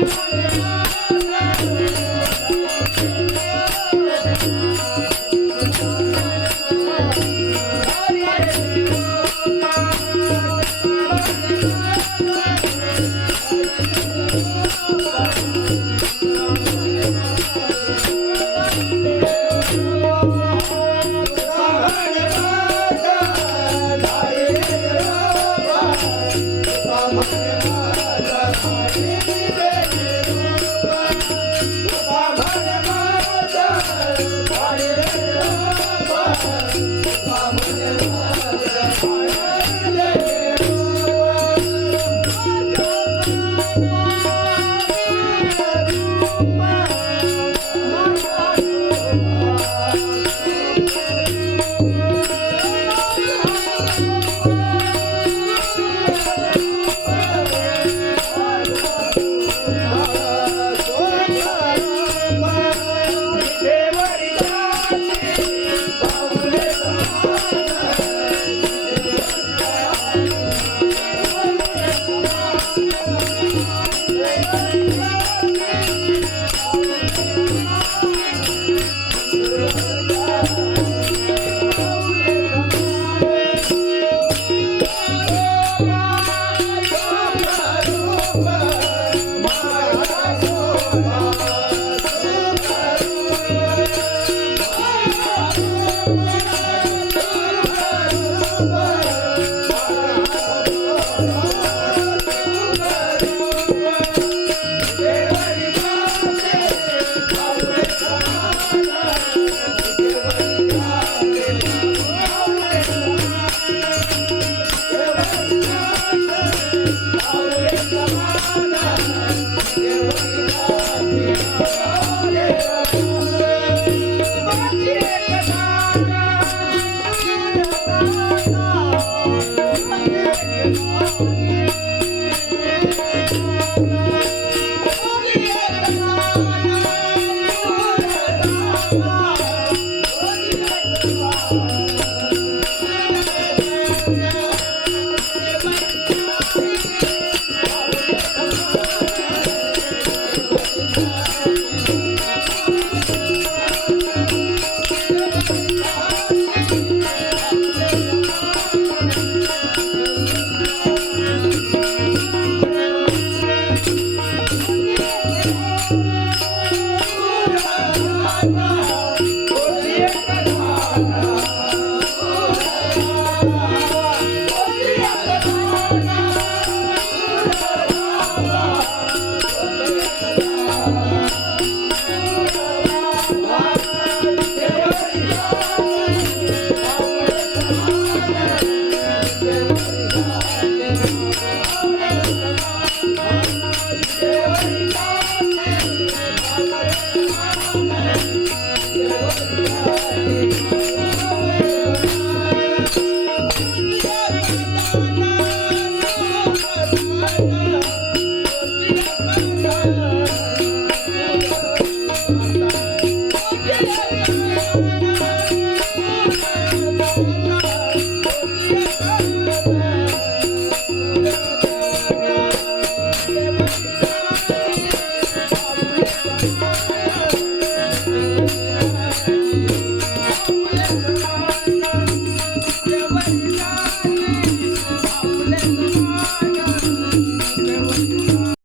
Thank you.